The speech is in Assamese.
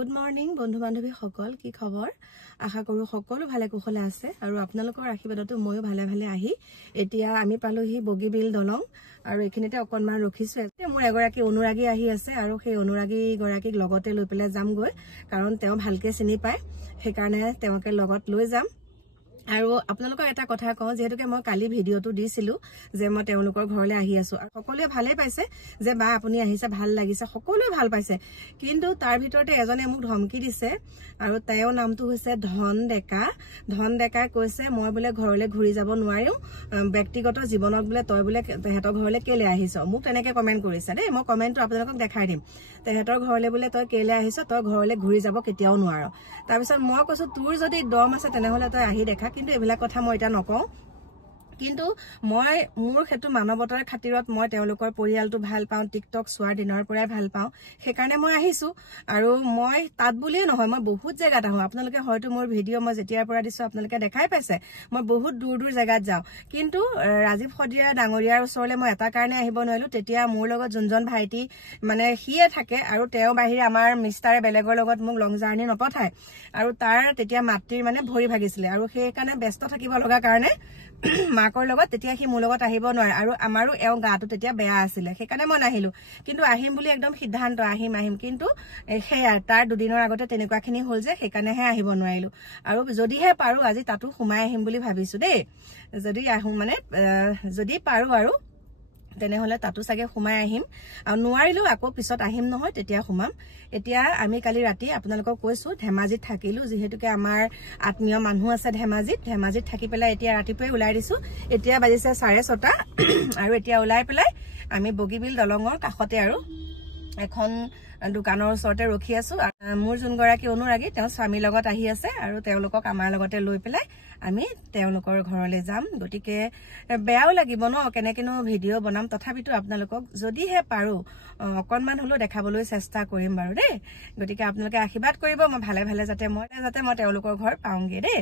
গুড মৰ্নিং বন্ধু বান্ধৱী সকল, কি খবৰ? আশা কৰো সকলো ভালে কুশলে আছে আৰু আপোনালোকৰ আশীৰ্বাদতো ময়ো ভালে ভালে আহি এতিয়া আমি পালোহি বগীবিল দলং আৰু এখিনিতে অকনমান ৰখিছো। মোৰ এগৰাকী অনুৰাগী আহি আছে আৰু সেই অনুৰাগী গৰাকীক লগতে লৈ পেলাই যাম গৈ, কাৰণ তেওঁ ভালকে চিনি পায়, সেইকাৰণে তেওঁকে লগত লৈ যাম। আৰু আপোনালোকক এটা কথা কওঁ, যেহেতুকে মই কালি ভিডিঅ'টো দিছিলো যে মই তেওঁলোকৰ ঘৰলৈ আহি আছো আৰু সকলোৱে ভালেই পাইছে যে বা আপুনি আহিছে, ভাল লাগিছে, সকলোৱে ভাল পাইছে। কিন্তু তাৰ ভিতৰতে এজনে মোক ধমকি দিছে আৰু তেওঁৰ নামটো হৈছে ধন ডেকা। ধন ডেকাই কৈছে মই বোলে ঘৰলৈ ঘূৰি যাব নোৱাৰিম, ব্যক্তিগত জীৱনত বোলে তই বোলে তেহেঁতৰ ঘৰলৈ কেলে আহিছ, মোক তেনেকে কমেণ্ট কৰিছে দেই। মই কমেণ্টটো আপোনালোকক দেখাই দিম। তেহেঁতৰ ঘৰলৈ বোলে তই কেলে আহিছ, তই ঘৰলৈ ঘূৰি যাব কেতিয়াও নোৱাৰ। তাৰপিছত মই কৈছো তোৰ যদি দম আছে তেনেহলে তই আহি দেখা, কিন্তু এইবিলাক কথা মই এতিয়া নকওঁ। কিন্তু মই মোৰ সেইটো মানৱতাৰ খাতিৰত মই তেওঁলোকৰ পৰিয়ালটো ভাল পাওঁ, টিকটক চোৱাৰ দিনৰ পৰাই ভাল পাওঁ, সেইকাৰণে মই আহিছো। আৰু মই তাত বুলিয়ে নহয়, মই বহুত জেগাত আহোঁ। আপোনালোকে হয়তো মোৰ ভিডিঅ' মই যেতিয়াৰ পৰা দিছো আপোনালোকে দেখাই পাইছে, মই বহুত দূৰ দূৰ জেগাত যাওঁ। কিন্তু ৰাজীৱ সদিয়া ডাঙৰীয়াৰ ওচৰলৈ মই এটা কাৰণে আহিব নোৱাৰিলো, তেতিয়া মোৰ লগত যোনজন ভাইটি মানে সিয়ে থাকে আৰু তেওঁ বাহিৰে আমাৰ মিষ্টাৰে বেলেগৰ লগত মোক লং জাৰ্ণি নপঠায়। আৰু তাৰ তেতিয়া মাতৃৰ মানে ভৰি ভাগিছিলে আৰু সেইকাৰণে ব্যস্ত থাকিব লগা কাৰণে মাকৰ লগত তেতিয়া সি মোৰ লগত আহিব নোৱাৰে আৰু আমাৰো এওঁ গাটো তেতিয়া বেয়া আছিলে, সেইকাৰণে মই নাহিলো। কিন্তু আহিম বুলি একদম সিদ্ধান্ত, আহিম। কিন্তু সেয়া তাৰ দুদিনৰ আগতে তেনেকুৱাখিনি হ'ল যে সেইকাৰণেহে আহিব নোৱাৰিলো। আৰু যদিহে পাৰো আজি তাতো সোমাই আহিম বুলি ভাবিছো দেই। যদি আহো মানে যদি পাৰো আৰু তেনেহলে তাতো চাগে সোমাই আহিম, আৰু নোৱাৰিলো আকৌ পিছত আহিম নহয়, তেতিয়া সোমাম। এতিয়া আমি কালি ৰাতি আপোনালোকক কৈছো ধেমাজিত থাকিলো, যিহেতুকে আমাৰ আত্মীয় মানুহ আছে ধেমাজিত থাকি পেলাই এতিয়া ৰাতিপুৱাই ওলাই দিছো। এতিয়া বাজিছে 6:30 আৰু এতিয়া ওলাই পেলাই আমি বগীবিল দলঙৰ কাষতে আৰু এখন দোকানৰ ওচৰতে ৰখি আছো। মোৰ যোনগৰাকী অনুৰাগী তেওঁ স্বামীৰ লগত আহি আছে আৰু তেওঁলোকক আমাৰ লগতে লৈ পেলাই আমি তেওঁলোকৰ ঘৰলৈ যাম। গতিকে বেয়াও লাগিব ন, কেনেকেনো ভিডিঅ' বনাম, তথাপিতো আপোনালোকক যদিহে পাৰো অকনমান হলেও দেখাবলৈ চেষ্টা কৰিম বাৰু দেই। গতিকে আপোনালোকে আশীৰ্বাদ কৰিব মই ভালে ভালে যাতে মই তেওঁলোকৰ ঘৰ পাওঁগে দেই।